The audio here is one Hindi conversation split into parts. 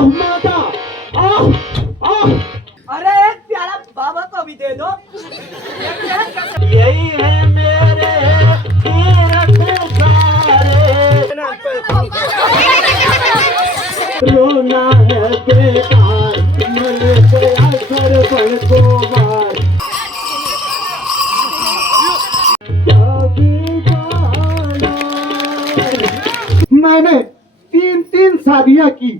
आह माता, आह आह। अरे एक प्याला बाबा को भी दे दो। यही है मेरे तीरथ सारे, रोना है बेकार, मन गया सरपण को मार। मैंने 3 शादियां की,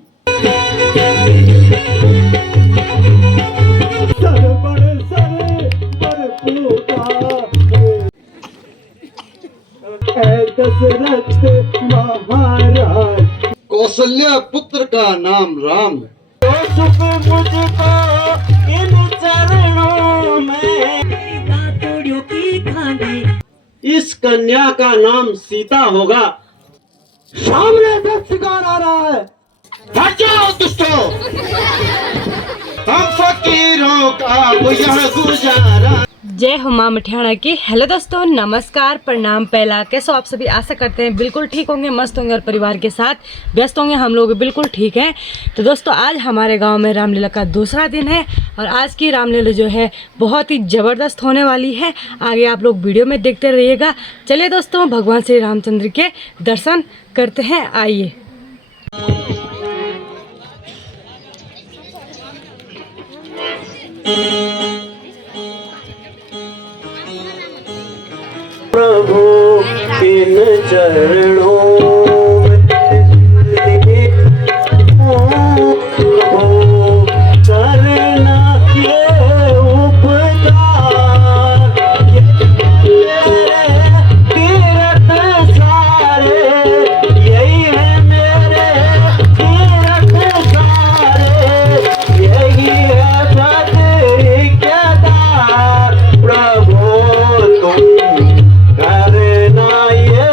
सरपण सर पर पूजा ऐ दशरथ महाराज। कौशल्या पुत्र का नाम राम है। तो सुख मुझको इन चरणों में, इस कन्या का नाम सीता होगा। सामने से शिकार आ रहा है, हट जाओ दुष्टों, हम फकीरों का यह गुजारा। जय हो माँ मठियाना की। हेलो दोस्तों, नमस्कार, प्रणाम, पहला कैसे हो आप सभी। आशा करते हैं बिल्कुल ठीक होंगे, मस्त होंगे और परिवार के साथ व्यस्त होंगे। हम लोग बिल्कुल ठीक हैं। तो दोस्तों आज हमारे गांव में रामलीला का दूसरा दिन है और आज की रामलीला जो है बहुत ही ज़बरदस्त होने वाली है। आगे आप लोग वीडियो में देखते रहिएगा। चलिए दोस्तों भगवान श्री रामचंद्र के दर्शन करते हैं, आइए। प्रभु इन चरणों में प्रभु करना ये उपकार, मेरे तीरथ सारे, यही है मेरे तीरथ सारे, यही है बद्री केदार। प्रभु तुम करना ये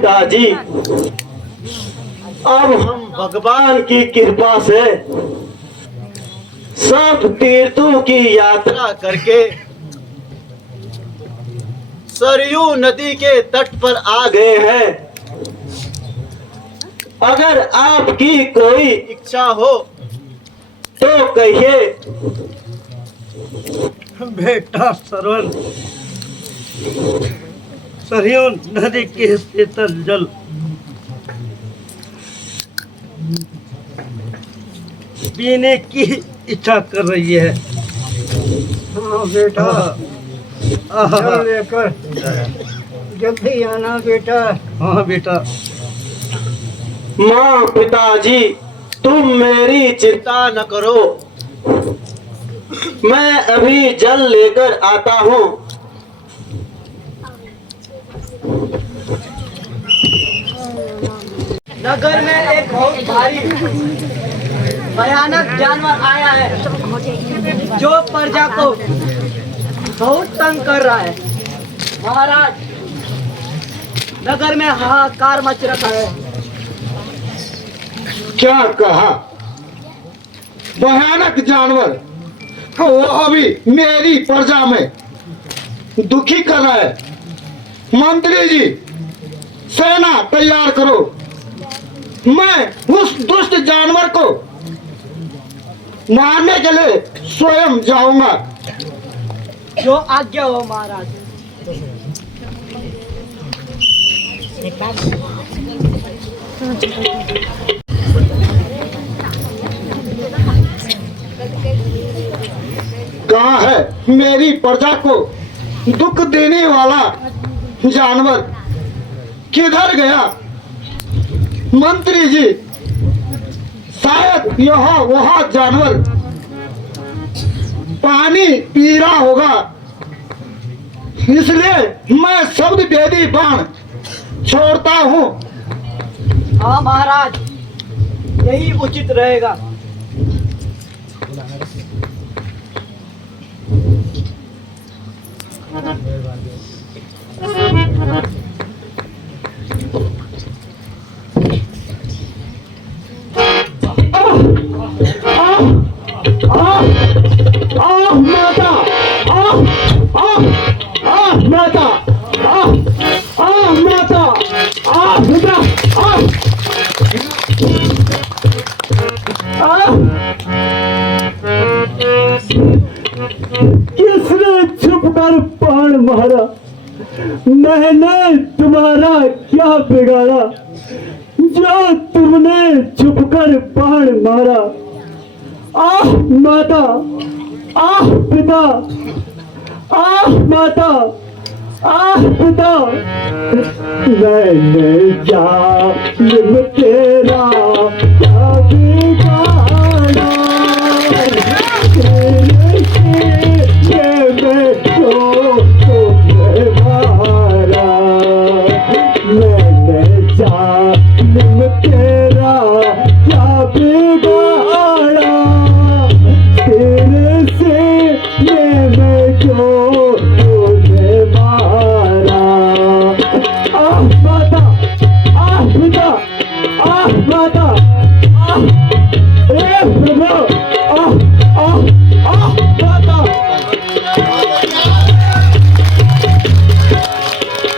पिताजी, अब हम भगवान की कृपा से सब तीर्थों की यात्रा करके सरयू नदी के तट पर आ गए हैं। अगर आपकी कोई इच्छा हो तो कहिए। बेटा सरवन, सरयू नदी के शीतल जल पीने की इच्छा कर रही है। हाँ बेटा, जल लेकर जल्दी आना बेटा। हाँ बेटा। माँ, पिताजी, तुम मेरी चिंता न करो, मैं अभी जल लेकर आता हूँ। नगर में एक बहुत भारी भयानक जानवर आया है जो प्रजा को बहुत तंग कर रहा है। महाराज, नगर में हाहाकार मच रखा है। क्या कहा? भयानक जानवर, वो अभी मेरी प्रजा में दुखी कर रहा है। मंत्री जी, सेना तैयार करो, मैं उस दुष्ट जानवर को मारने के लिए स्वयं जाऊंगा। जो आज्ञा हो महाराज। कहाँ है मेरी प्रजा को दुख देने वाला जानवर? किधर गया? मंत्री जी, शायद यहाँ वहाँ जानवर पानी पी रहा होगा, इसलिए मैं शब्द वेदी बाण छोड़ता हूँ। हाँ महाराज, यही उचित रहेगा। माता, माता, माता, बेटा, किसने छुप कर बाण मारा? मैंने तुम्हारा क्या बिगाड़ा जो तुमने छुपकर बाण मारा? आह माता, आह पिता, आह माता, आह पिता, मैंने जालिम तेरा क्या बिगाड़ा? तेरे से मैं तुमने मारा। मैंने जालिम तेरा क्या बिगाड़ा? तेरे से मैं क्यों तुझे मारा? आह माता, आह पिता, आह माता, आह प्रभु, आह आह आह माता।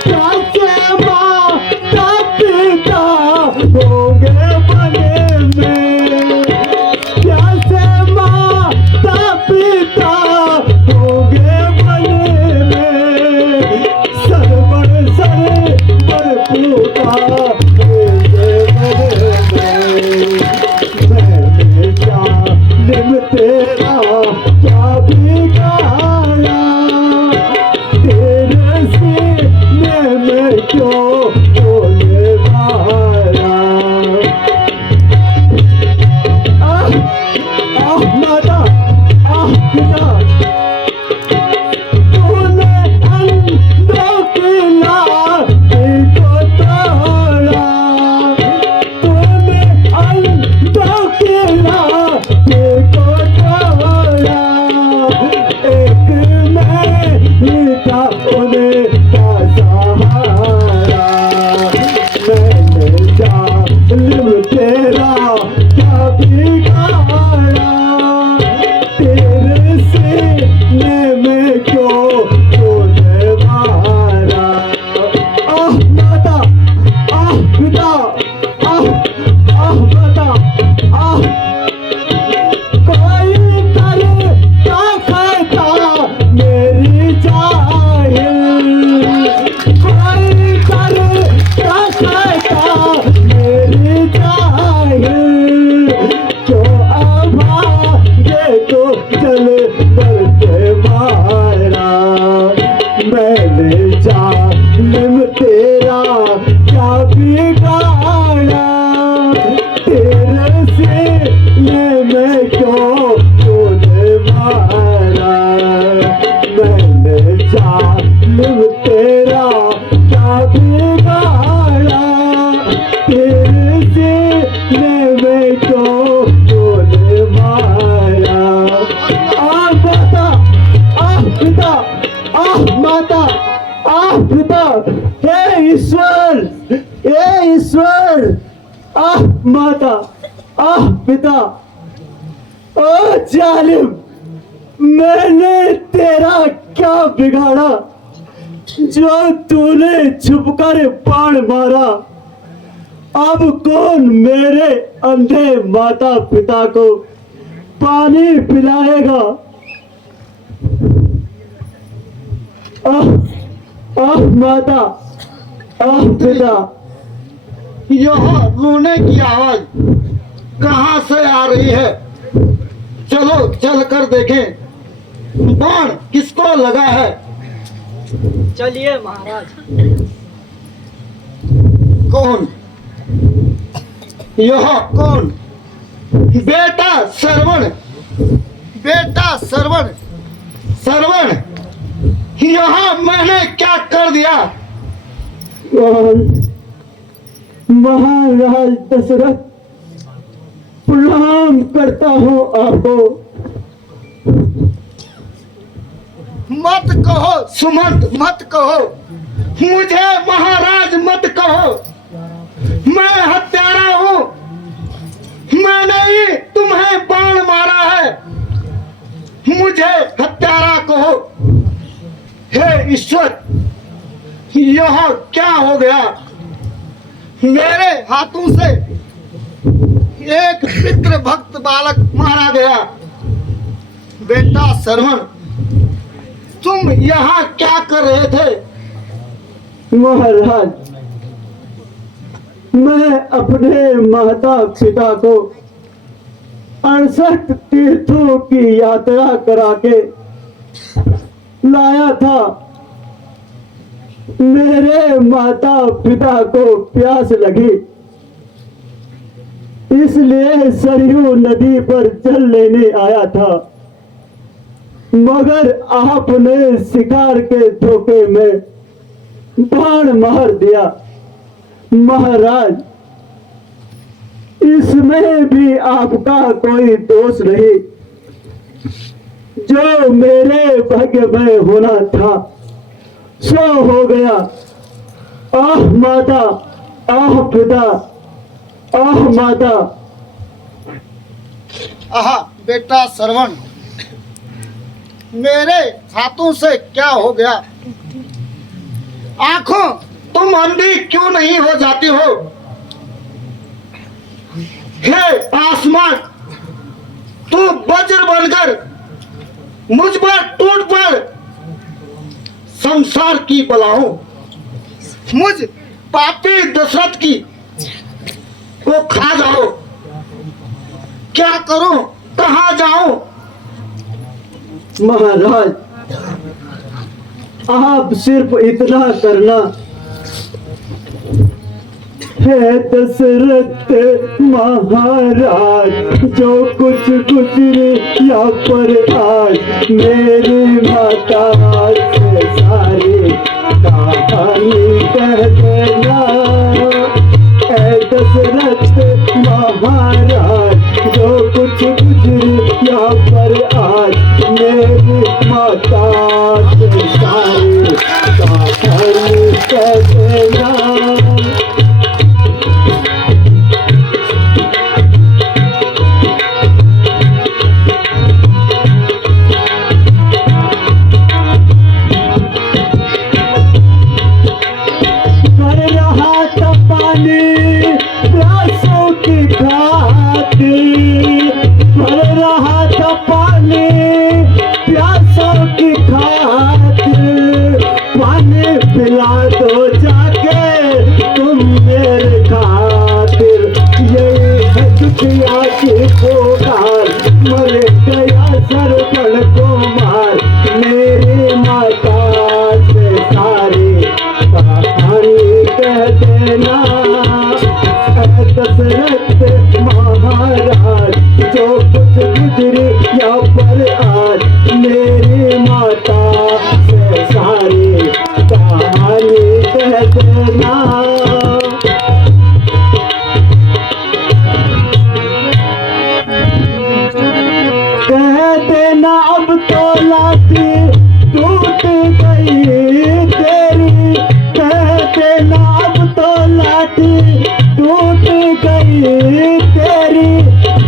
कैसे माता पिता होंगे बने में? कैसे माता पिता होंगे बने में? सरवर पूता मैंने जालिम तेरा क्या बिगाड़ा? तेरे से मैं क्यों तोले मारा? तेरा क्या बिगाड़ा, तेरे सीने में क्यों तूने मारा। आह माता, आह पिता, आह आह माता, आह कोई करे क्या कहता मेरी जाहिल, कोई करे क्या कहता मेरी जाहिल, क्यों आवाज़े को चल करके मारा। मैंने जालिम तेरा क्या बिगाड़ा, तेरे सीने में क्यों तूने मारा। मैंने जालिम तेरा क्या बिगाड़ा, तेरे सीने में क्यों तूने मारा। आह माता, आह पिता, आह माता, आह पिता, हे ईश्वर, हे ईश्वर, आह माता, आह पिता। ओ जालिम, मैंने तेरा क्या बिगाड़ा जो तूने छुपकर बाण मारा। अब कौन मेरे अंधे माता पिता को पानी पिलाएगा। आह आह माता, आह पिता। यह रोने की आवाज कहाँ से आ रही है। चलो चल कर देखें बाण किसको लगा है। चलिए महाराज। कौन, यह कौन। बेटा श्रवण, बेटा श्रवण, श्रवण, यह मैंने क्या कर दिया। महाराज दशरथ, प्रणाम करता हूँ आपको। मत कहो सुमंत, मत कहो मुझे महाराज, मत कहो। मैं हत्यारा हूँ, मैंने ही तुम्हें बाण मारा है, मुझे हत्यारा कहो। हे ईश्वर, यह क्या हो गया। मेरे हाथों से एक पितृ भक्त बालक मारा गया। बेटा श्रवण, तुम यहाँ क्या कर रहे थे। महाराज, मैं अपने माता पिता को 68 तीर्थों की यात्रा करा के लाया था। मेरे माता पिता को प्यास लगी, इसलिए सरयू नदी पर जल लेने आया था, मगर आपने शिकार के धोखे में बाण मार दिया। महाराज, इसमें भी आपका कोई दोष नहीं। जो मेरे भाग्य में होना था सो हो गया। आह माता, आह पिता, आह माता। आह बेटा श्रवण, मेरे हाथों से क्या हो गया। आंखों, तुम अंधी क्यों नहीं हो जाती हो। हे आसमान, तू वज्र बनकर मुझ पर टूट पड़। संसार की बलाओं मुझ पापी दशरथ की को खा जाओ। क्या करूं, कहां जाऊं। महाराज, आप सिर्फ इतना करना। है दशरथ महाराज, जो कुछ गुजरे या पर आज, मेरी माता से सारी कहानी कह देना। है दशरथ महाराज, जो कुछ गुजरे या पर आज, मेरी माता से सारी कहानी कह देना। दुखिया की पुकार, मर गया सरपण कुमार, मेरी माता से सारी कहानी कह देना। दशरथ महाराज जो कुछ गुजरी या पर आज, मेरी माता से सारी कहानी कह देना। कह देना अब तो लाठी टूट गई तेरी, कह देना अब तो लाठी टूट गई तेरी,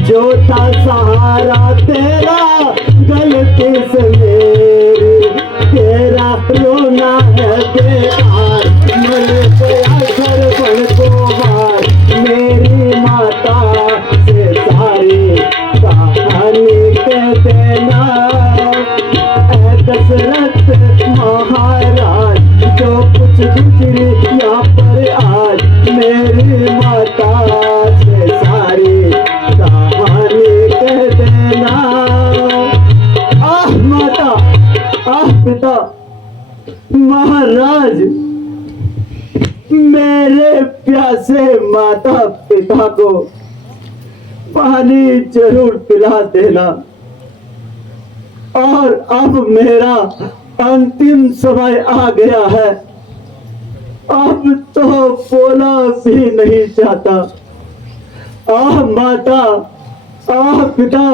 जो था सहारा तेरा गलती से मेरी, तेरा रोना है बेकार, मर गया सरपण कुमार, मेरी माता से सारी कहानी कह देना। ऐ दशरथ महाराज जो कुछ गुजरी यहाँ पर आज, मेरी माता से सारी कहानी कह देना। आह माता, आह पिता, महाराज मेरे प्यासे माता पिता को पानी जरूर पिला देना। और अब मेरा अंतिम समय आ गया है, अब तो बोला भी नहीं चाहता। आह माता, आह पिता,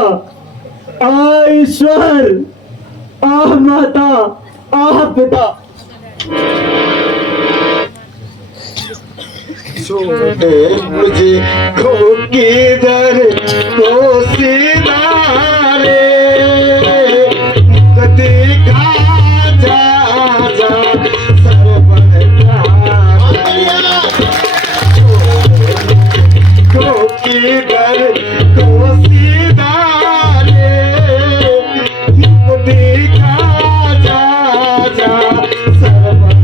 आह ईश्वर, आह माता, आह पिता। छोड़े मुझे खो किधर तो सीधा रे, देखा जा जा सरपण खो किधर तो सीधा रे, देखा जा जा सरपण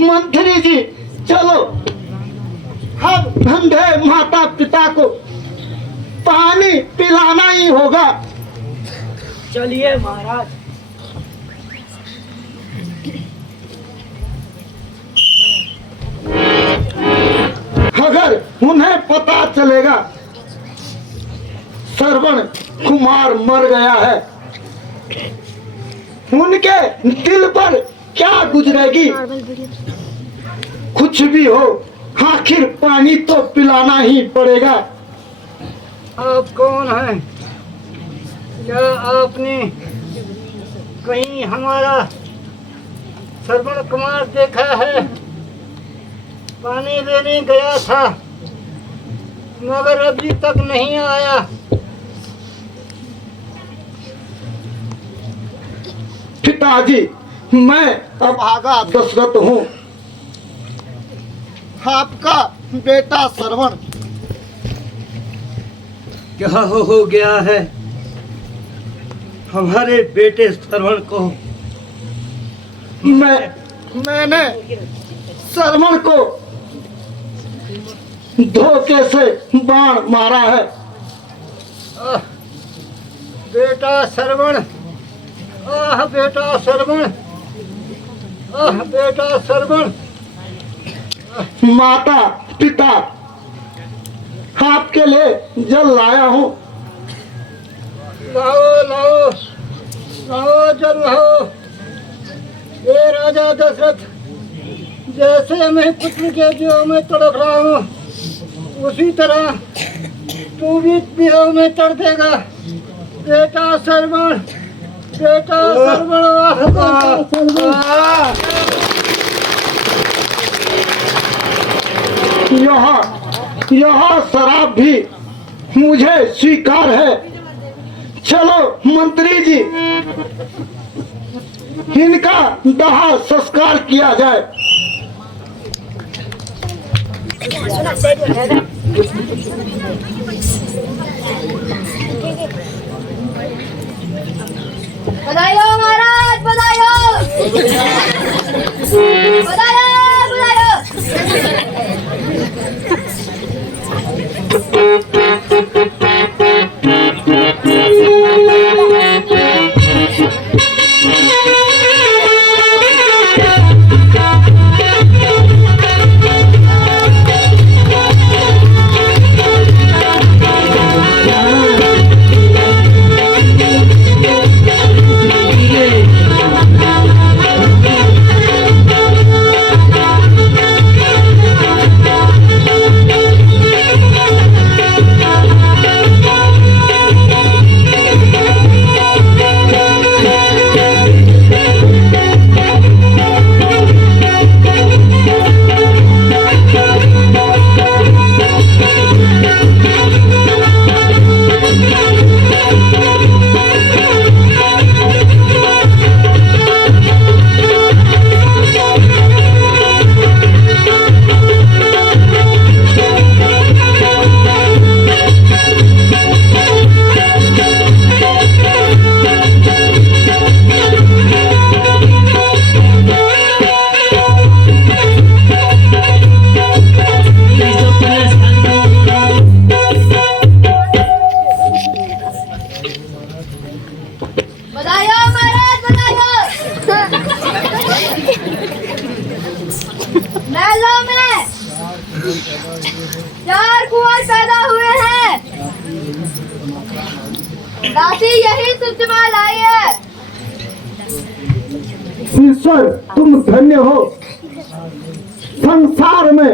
मंत्री जी चलो, हम अंधे माता पिता को पानी पिलाना ही होगा। चलिए महाराज। अगर उन्हें पता चलेगा श्रवण कुमार मर गया है, उनके दिल पर क्या गुजरेगी। कुछ भी हो, आखिर पानी तो पिलाना ही पड़ेगा। आप कौन हैं? क्या आपने कहीं हमारा श्रवण कुमार देखा है? पानी लेने गया था मगर अभी तक नहीं आया। पिताजी, मैं अब आगा दशरथ हूँ, आपका बेटा श्रवण। क्या हो गया है? हमारे बेटे श्रवण को मैंने श्रवण को धोखे से बाण मारा है। आह, बेटा श्रवण, आह बेटा श्रवण, आह बेटा श्रवण। माता पिता आपके लिए जल लाया हूँ। लाओ लाओ लाओ जल लाओ। ये राजा दशरथ, जैसे मैं पुत्र के वियोग में तड़प रहा हूँ, उसी तरह तू भी वियोग में तड़पेगा। बेटा श्रवण, बेटा श्रवण, आह बेटा श्रवण। यह शराब भी मुझे स्वीकार है। चलो मंत्री जी, इनका दाह संस्कार किया जाए। बधाई हो महाराज, बधाई हो, बधाई हो, बधाई हो। बधाई हो महाराज, बधाई हो। महलों में 4 कुंवर पैदा हुए हैं। दासी यही सुषमा लाई है। ईश्वर तुम धन्य हो। संसार में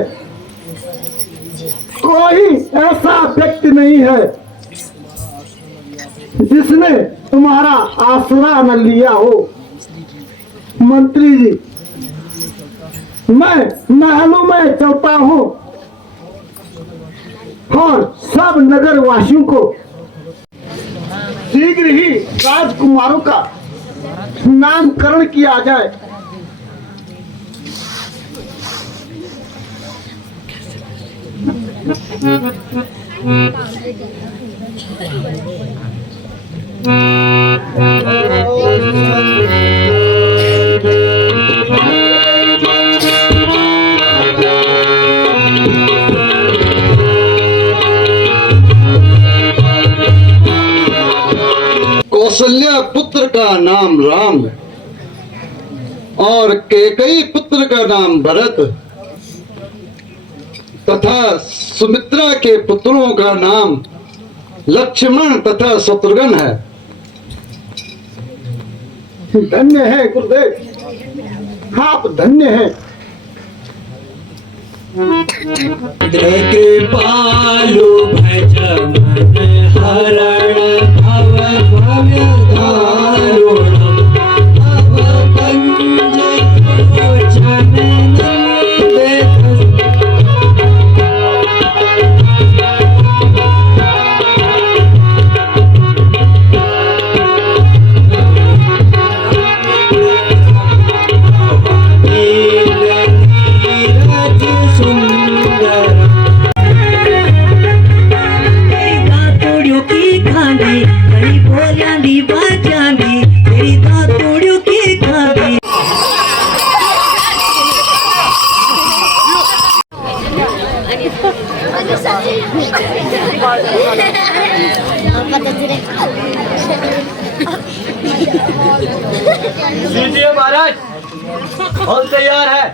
कोई ऐसा व्यक्ति नहीं है जिसने तुम्हारा आसरा न लिया हो। मंत्री जी, मैं महलों में चलता हूँ और सब नगर वासियों को शीघ्र ही राजकुमारों का नामकरण किया जाए। कौशल्या पुत्र का नाम राम और कैकेयी पुत्र का नाम भरत तथा सुमित्रा के पुत्रों का नाम लक्ष्मण तथा शत्रुघ्न है। धन्य है गुरुदेव, आप धन्य हैं। कृपालु भज मन हरण भव भव्य दारुण भव कंज लोचन नंदित। की लीजिए महाराज, फल तैयार है।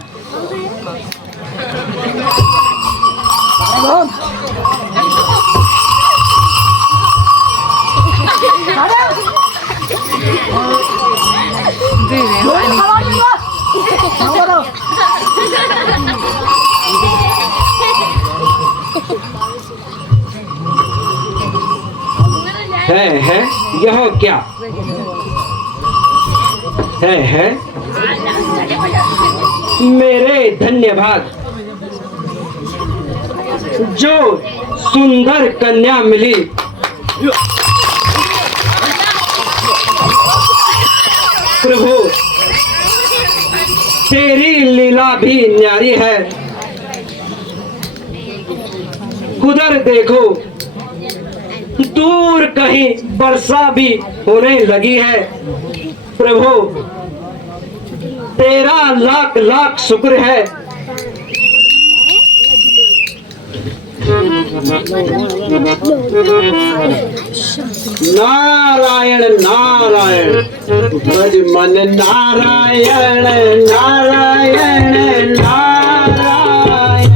है यह क्या है मेरे धन्यवाद, जो सुंदर कन्या मिली। प्रभु तेरी लीला भी न्यारी है। उधर देखो, दूर कहीं वर्षा भी होने लगी है। प्रभु तेरा लाख लाख शुक्र है। नारायण नारायण भज मन नारायण नारायण नारायण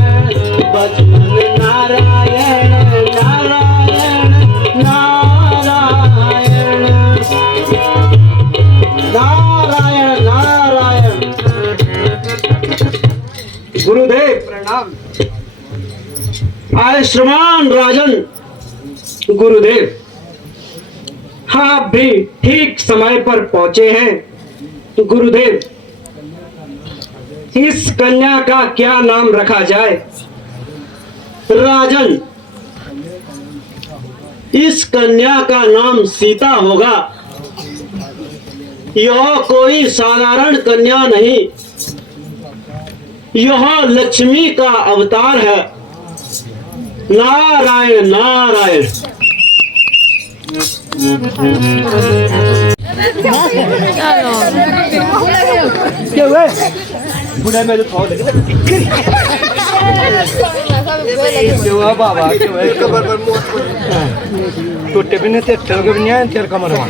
भज मन नारायण नारायण नारायण नारायण नारायण। गुरुदेव प्रणाम। आए श्रीमान राजन। गुरुदेव आप भी ठीक समय पर पहुंचे हैं। गुरुदेव इस कन्या का क्या नाम रखा जाए? राजन, इस कन्या का नाम सीता होगा। यह कोई साधारण कन्या नहीं, यह लक्ष्मी का अवतार है। नारायण नारायण। क्या हुआ? बुढ़ा में तो थोड़ा क्यों बाबा क्यों तो टिफिन से तेल के बिना तेल का मरवा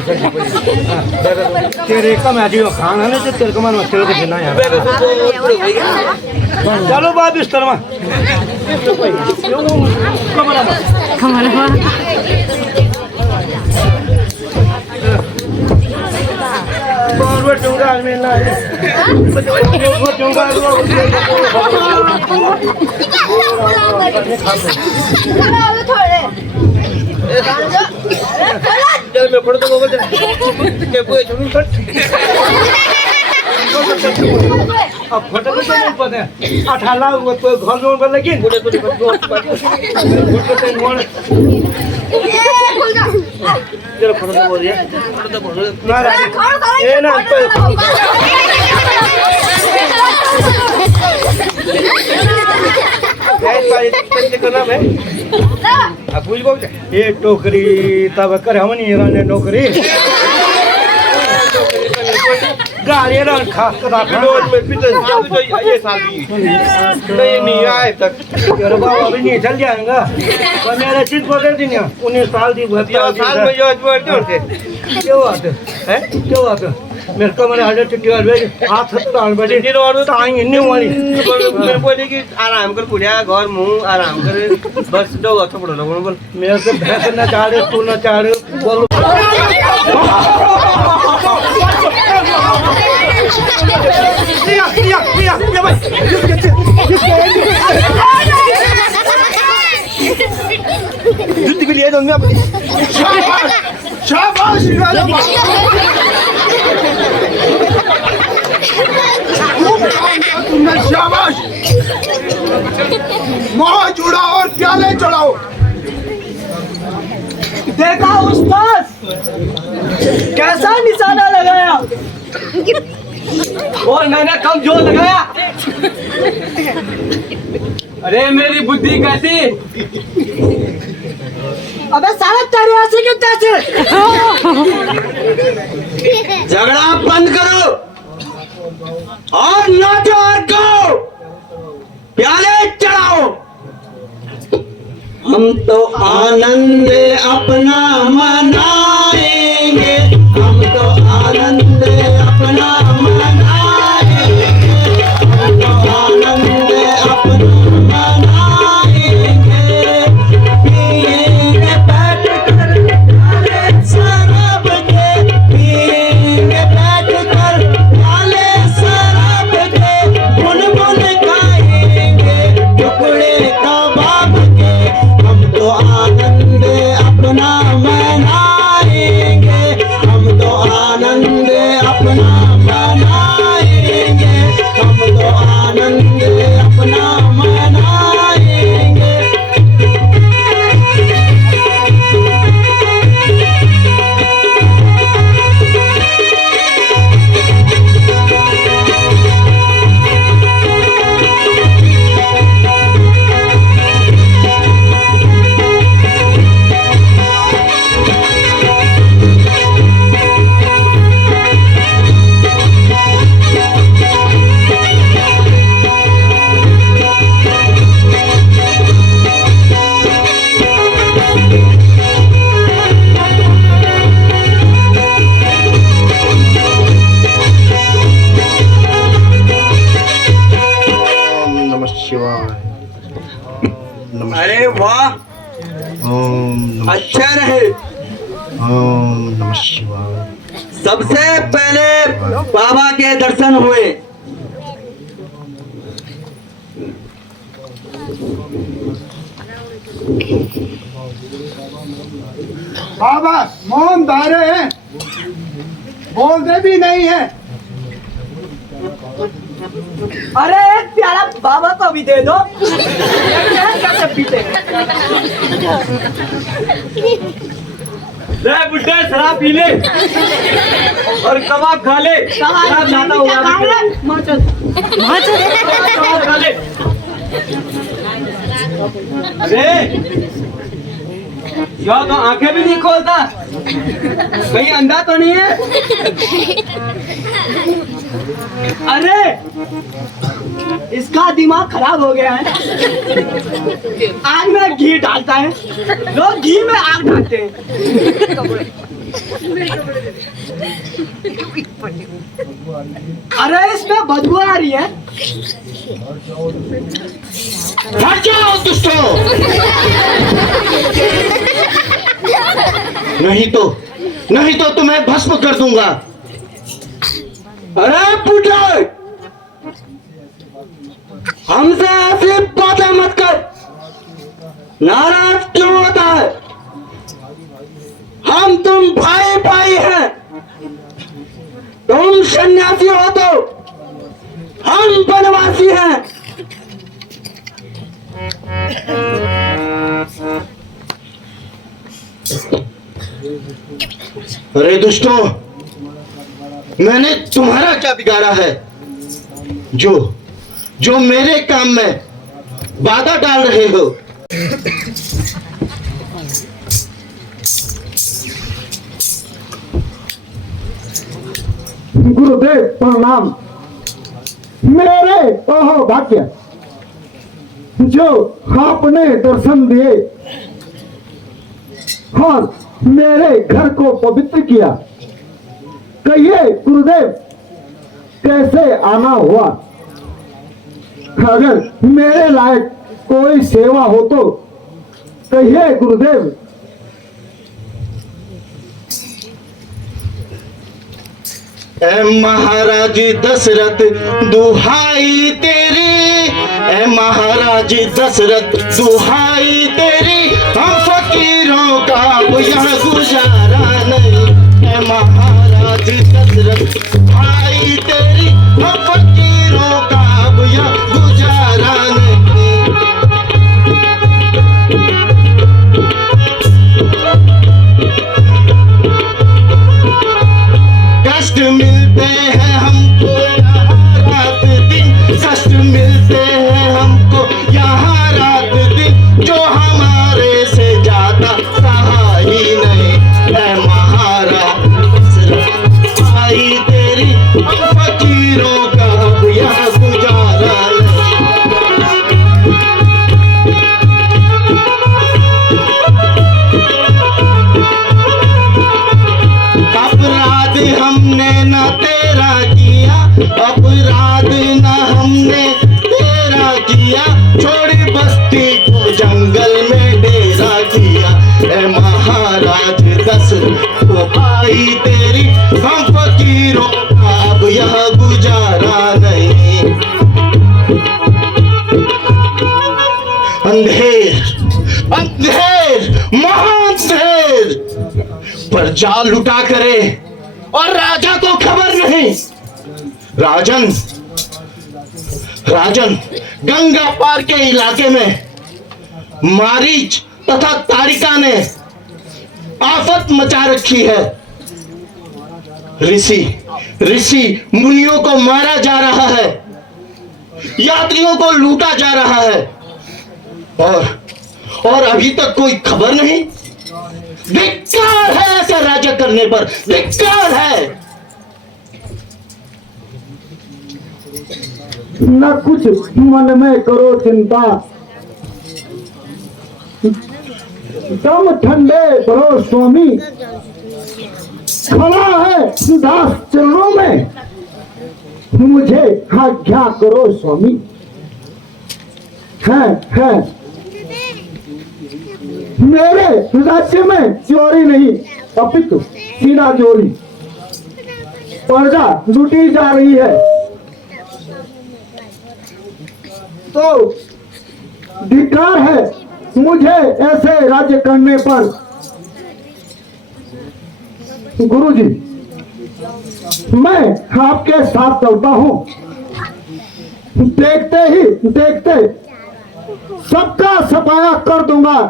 तेरे का मैं जो खाना है तेल का मरवा तेल के बिना यार। चलो बात बिस्तर में कमरा वो डूंगा में ना वो डूंगा चल मैं फोटो तो बोल के पूरे छोड़ फट अब फोटो को नहीं पता है 18 वो तो घर में बोल लेकिन पूरे पूरे फोटो तो मोड़ चलो फोटो तो बोल दिया फोटो तो बोल ना ये ना ये टोकरी तब कर हम नहीं रहने नौकरी गाड़ी रन खास कदा फिलोज में पिछले ये साल नहीं आए तक तेरे बाबा भी नहीं चल जाएगा पर मेरे चीज को दे दिया 19 साल दी साल में जो क्यों थे क्यों आते हैं क्यों आते मेरे को मैंने हार्ट अटैक हुआ है हाथ तान बजे नहीं और ताई इन्ने वाली मेरे बोले कि आराम कर पुड़िया घर मुंह आराम कर बस दो हाथ पड़ो लोगों बोल मेरे से बहस करना चाह रहे तू ना चाह रहे बोल ये भाई जुत्ती के लिए दो मैं शाबाश शाबाश तुमने शाबाश मोह जुड़ा और प्याले चढ़ाओ। देखा उस्ताद कैसा निशाना लगाया और मैंने कम जोर लगाया। अरे मेरी बुद्धि कैसी अबे साला तेरे ऐसे क्यों तैसे झगड़ा बंद करो और नाचो और गाओ प्याले चढ़ाओ। हम तो आनंद अपना मन ओम नमः शिवाय। सबसे पहले बाबा के दर्शन हुए। बाबा मौन धारे हैं, बोलते भी नहीं है। अरे एक प्याला बाबा को भी दे दो। कैसे पीते ले बुड्ढे शराब पी ले और कबाब खा ले। शराब ज्यादा हुआ कबाब खा ले। अरे यह तो आंखें भी नहीं खोलता, कहीं अंधा तो नहीं है? अरे इसका दिमाग खराब हो गया है। आग में घी डालता है, लोग घी में आग डालते हैं। अरे इसमें बदबू आ रही है। हट जाओ दुष्टों, नहीं तो तुम्हें भस्म कर दूंगा। अरे बुड्ढे, हमसे ऐसी बातें मत कर। नाराज क्यों होता है? हम तुम भाई भाई हैं। तुम सन्यासी हो तो हम वनवासी हैं। अरे दुष्टों, मैंने तुम्हारा क्या बिगाड़ा है जो मेरे काम में बाधा डाल रहे हो? गुरुदेव प्रणाम। मेरे ओहो भाग्य जो आपने दर्शन दिए और मेरे घर को पवित्र किया। कहिए गुरुदेव कैसे आना हुआ? अगर मेरे लायक कोई सेवा हो तो कहिए गुरुदेव। ए महाराज दशरथ दुहाई तेरी, ए महाराज दशरथ दुहाई तेरी, हम फकीरों का अब यहाँ गुजारा नहीं। ए महाराज दशरथ दुहाई तेरी, हम फकीरों का अब यहाँ गुजारा नहीं। कष्ट मिलते हैं हमको यहाँ रात दिन, कष्ट मिलते हैं हमको यहाँ रात दिन, जो हमारे से ज्यादा सहा ही नहीं। ऐ महाराज आई तेरी, हम फकीरों का अब यहाँ गुजारा अपराध हमने न तेरा किया, अपराध न हमने तेरा किया, छोड़ी बस्ती को जंगल में डेरा किया। ए महाराज दशरथ को आई तेरी, हम फकीरों का अब यह गुजारा नहीं। अंधेर अंधेर महाअंधेर पर जाल लुटा करे और राजा को खबर नहीं। राजन गंगा पार के इलाके में मारीच तथा तारिका ने आफत मचा रखी है। ऋषि मुनियों को मारा जा रहा है, यात्रियों को लूटा जा रहा है, और अभी तक कोई खबर नहीं। धिक्कार है ऐसा राज्य करने पर, धिक्कार है। न कुछ मन में करो चिंता, दम ठंडे करो स्वामी। खड़ा है दास चरणों में, मुझे आज्ञा करो स्वामी। है मेरे राज्य में चोरी नहीं, अपितु सीना चोरी। प्रजा लूटी जा रही है तो धिक्कार है मुझे ऐसे राज्य करने पर। गुरुजी, मैं आपके साथ चलता हूँ। देखते ही देखते सबका सफाया कर दूंगा।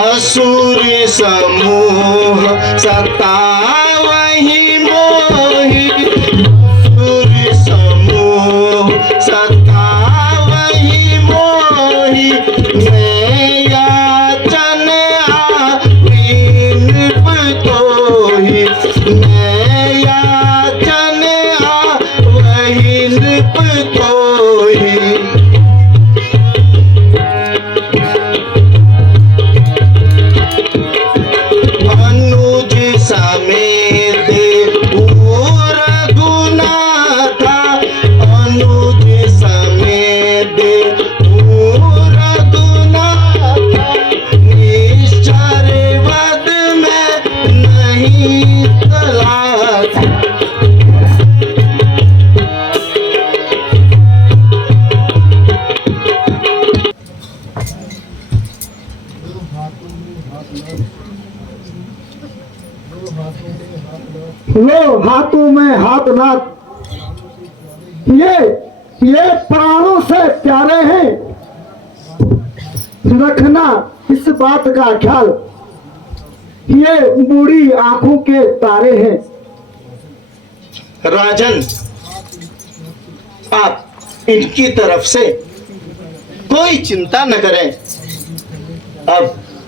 असुर समूह सतावहि मोहि, असुर समूह सतावहि मोहि, मैं याचन आविन तोहि, मैं याचन आविन तोहि। अनुज समेत पूर गुनाथा, अनुज समेत पूर गुनाथा, निश्चर वद में नहीं तलाश। लो हाथों में हाथ नाथ, ये प्राणों से प्यारे हैं। रखना इस बात का ख्याल, ये बूढ़ी आंखों के तारे हैं। राजन, आप इनकी तरफ से कोई चिंता न करें। अब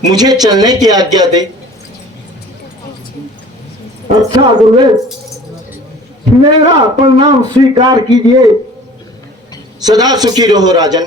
मुझे चलने की आज्ञा दे। अच्छा गुरुदेव, मेरा प्रणाम स्वीकार कीजिए। सदा सुखी रहो राजन।